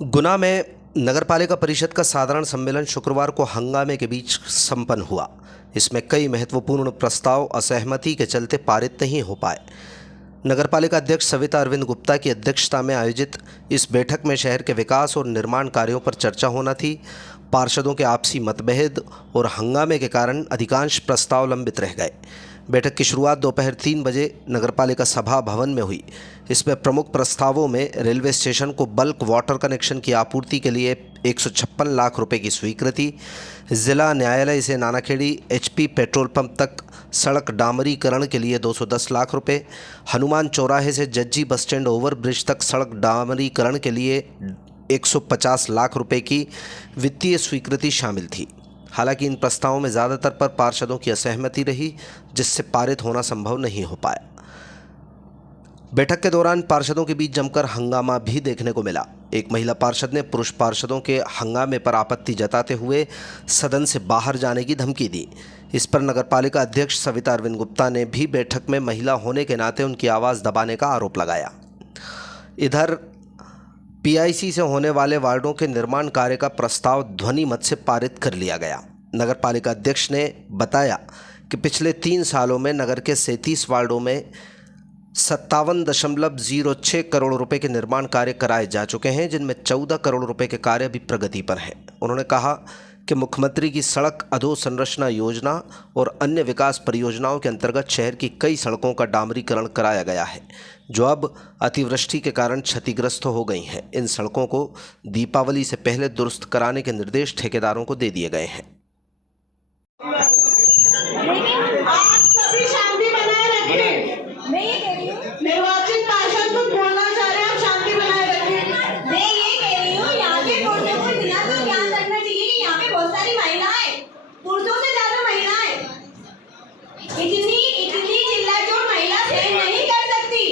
गुना में नगरपालिका परिषद का साधारण सम्मेलन शुक्रवार को हंगामे के बीच संपन्न हुआ। इसमें कई महत्वपूर्ण प्रस्ताव असहमति के चलते पारित नहीं हो पाए। नगरपालिका अध्यक्ष सविता अरविंद गुप्ता की अध्यक्षता में आयोजित इस बैठक में शहर के विकास और निर्माण कार्यों पर चर्चा होना थी। पार्षदों के आपसी मतभेद और हंगामे के कारण अधिकांश प्रस्ताव लंबित रह गए। बैठक की शुरुआत दोपहर 3 बजे नगरपालिका सभा भवन में हुई। इसमें प्रमुख प्रस्तावों में रेलवे स्टेशन को बल्क वाटर कनेक्शन की आपूर्ति के लिए 156 लाख रुपए की स्वीकृति, जिला न्यायालय से नानाखेड़ी HP पेट्रोल पंप तक सड़क डामरीकरण के लिए 210 लाख रुपए, हनुमान चौराहे से जज्जी बस स्टैंड ओवरब्रिज तक सड़क डामरीकरण के लिए 150 लाख रुपए की वित्तीय स्वीकृति शामिल थी। हालांकि इन प्रस्तावों में ज़्यादातर पर पार्षदों की असहमति रही, जिससे पारित होना संभव नहीं हो पाया। बैठक के दौरान पार्षदों के बीच जमकर हंगामा भी देखने को मिला। एक महिला पार्षद ने पुरुष पार्षदों के हंगामे पर आपत्ति जताते हुए सदन से बाहर जाने की धमकी दी। इस पर नगरपालिका अध्यक्ष सविता अरविंद गुप्ता ने भी बैठक में महिला होने के नाते उनकी आवाज़ दबाने का आरोप लगाया। इधर PIC से होने वाले वार्डों के निर्माण कार्य का प्रस्ताव ध्वनि मत से पारित कर लिया गया। नगरपालिका अध्यक्ष ने बताया कि पिछले 3 सालों में नगर के 37 वार्डों में 57.06 करोड़ रुपए के निर्माण कार्य कराए जा चुके हैं, जिनमें 14 करोड़ रुपए के कार्य अभी प्रगति पर हैं। उन्होंने कहा कि मुख्यमंत्री की सड़क अधोसंरचना योजना और अन्य विकास परियोजनाओं के अंतर्गत शहर की कई सड़कों का डामरीकरण कराया गया है, जो अब अतिवृष्टि के कारण क्षतिग्रस्त हो गई हैं। इन सड़कों को दीपावली से पहले दुरुस्त कराने के निर्देश ठेकेदारों को दे दिए गए हैं। निर्वाचित पार्षद को बोलना चाह रहे हैं, आप शांति बनाए रखिए। मैं ये कह रही हूँ, यहाँ के कोर्टों को बिना तो ध्यान रखना चाहिए कि यहाँ पे बहुत सारी महिलाएं, पुरुषों से ज्यादा महिलाएं, इतनी जिला जो महिला सहन नहीं कर सकती।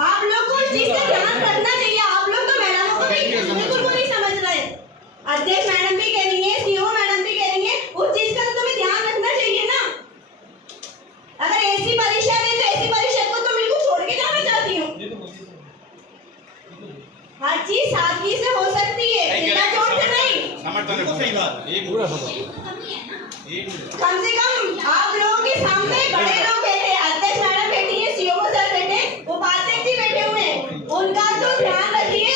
आप लोग को इस चीज का ध्यान रखना चाहिए। आप लोग तो महिलाओं को बिल्कुल नहीं समझ रहे। अध्यक्ष मैडम भी कह रही है, CO मैडम भी कह रही है, उस चीज का तो तुम्हें ध्यान रखना चाहिए ना। अगर ऐसी परिषद है तो ऐसी परिषद को तो बिल्कुल छोड़ के जाना चाहती हूँ। हर चीज सादगी से हो सकती है, जिला चोट से नहीं। कम से कम आप लोगों के सामने बड़े लोग बैठे, अध्यक्ष मैडम बैठी है, CO सर बैठे, उपाध्यक्ष जी बैठे हुए हैं, उनका तो ध्यान रखिए।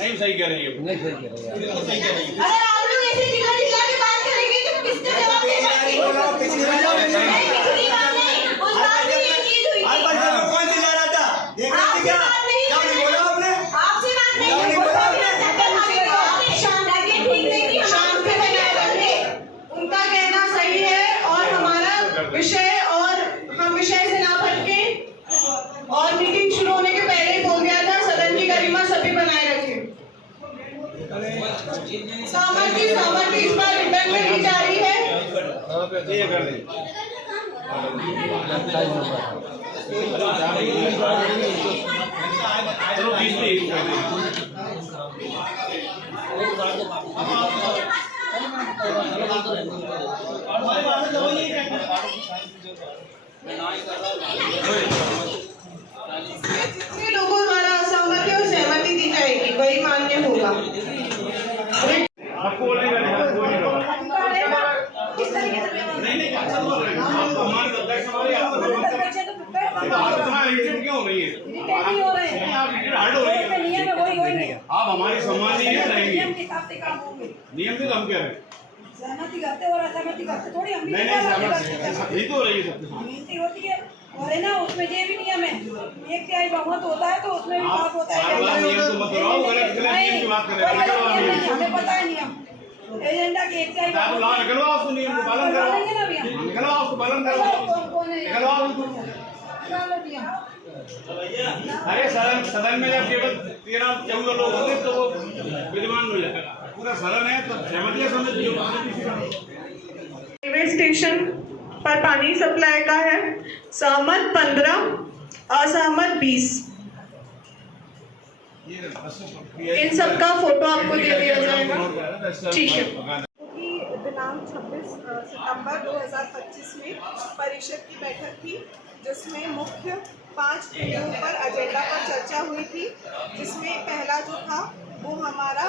नहीं सही कह रही है, नहीं सही कह रही है। अगर आप लोग ऐसे चिल्ला चिल्ला के बात करेंगे तो किससे जवाब दे पाएंगे? पिछली बार नहीं, उस बार भी ये चीज हुई थी। कौन चिल्ला रहा था? आपसे बात नहीं, बोला आपने? आपसे बात नहीं, शांत से बनाए रखिए। उनका कहना सही है और हमारा विषय, और हम विषय से ना भटके, और मीटिंग शुरू होने के पहले ही बोल दिया था, सदन की गरिमा सभी बनाए रखें। सहमति इस बार रिटर्न में दी जा रही है। लोगों द्वारा असहमति और सहमति दी जाएगी, वही मान्य होगा। आप हमारी सम्मानी है, नियम के हिसाब से काम होंगे। नियम से हम कह रहे हैं, सहमति करते और असहमति करते थोड़ी हम नहीं सहमति तो हो रही है, सहमति होती है। और है ना, उसमें ये भी नियम है, 1/3 बहुमत होता है तो उसमें भी बात होता है। हमें पता है नियम, एजेंडा के 1/3 नियम को पालन अरे सदन में जब केवल 13-14 लोग होंगे तो वो विद्यमान हो जाएगा। पूरा सदन है तो रेलवे स्टेशन पर पानी सप्लाई का है, सहमत 15, असहमत 20। इन सबका फोटो आपको दे दिया जाएगा, ठीक है। दिनांक 26 सितंबर 2025 में परिषद की बैठक थी जिसमें मुख्य 5 बिंदुओं पर एजेंडा पर चर्चा हुई थी, जिसमें पहला जो था वो हमारा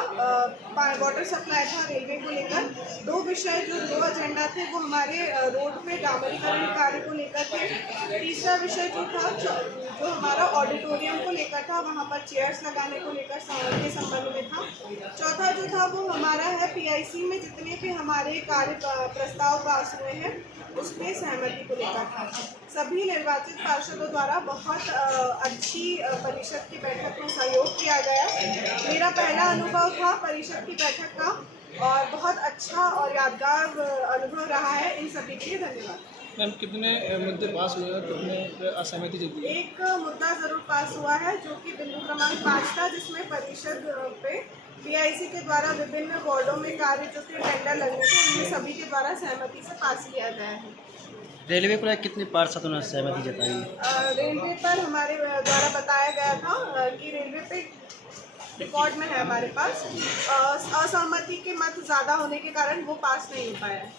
वाटर सप्लाई था रेलवे को लेकर। 2 विषय जो 2 एजेंडा थे वो हमारे रोड पे डामरीकरण कार्य को लेकर थे। तीसरा विषय जो था जो हमारा ऑडिटोरियम को लेकर था, वहाँ पर चेयर्स लगाने को लेकर के संबंध में था। चौथा जो था वो हमारा है पीआईसी में जितने भी हमारे कार्य प्रस्ताव पास हुए हैं उस पर सहमति को लेकर था। सभी निर्वाचित पार्षदों द्वारा बहुत अच्छी परिषद की बैठक में सहयोग किया गया। मेरा पहला अनुभव था परिषद की बैठक का और बहुत अच्छा और यादगार अनुभव रहा है। इन सभी के लिए धन्यवाद। मैम कितने मुद्दे पास हुए हैं, कितने असहमति जल्दी है? एक मुद्दा जरूर पास हुआ है जो कि बिंदु क्रमांक 5 था, जिसमें परिषद पे पीआईसी के द्वारा विभिन्न वार्डों में कार्य जो थे टेंडर लगने थे उनमें सभी के द्वारा सहमति से पास किया गया है। रेलवे पर कितने पार्षदों ने सहमति जताई है? रेलवे पर हमारे द्वारा बताया गया था कि रेलवे पे रिकॉर्ड में है हमारे पास असहमति के मत ज़्यादा होने के कारण वो पास नहीं हो पाया है।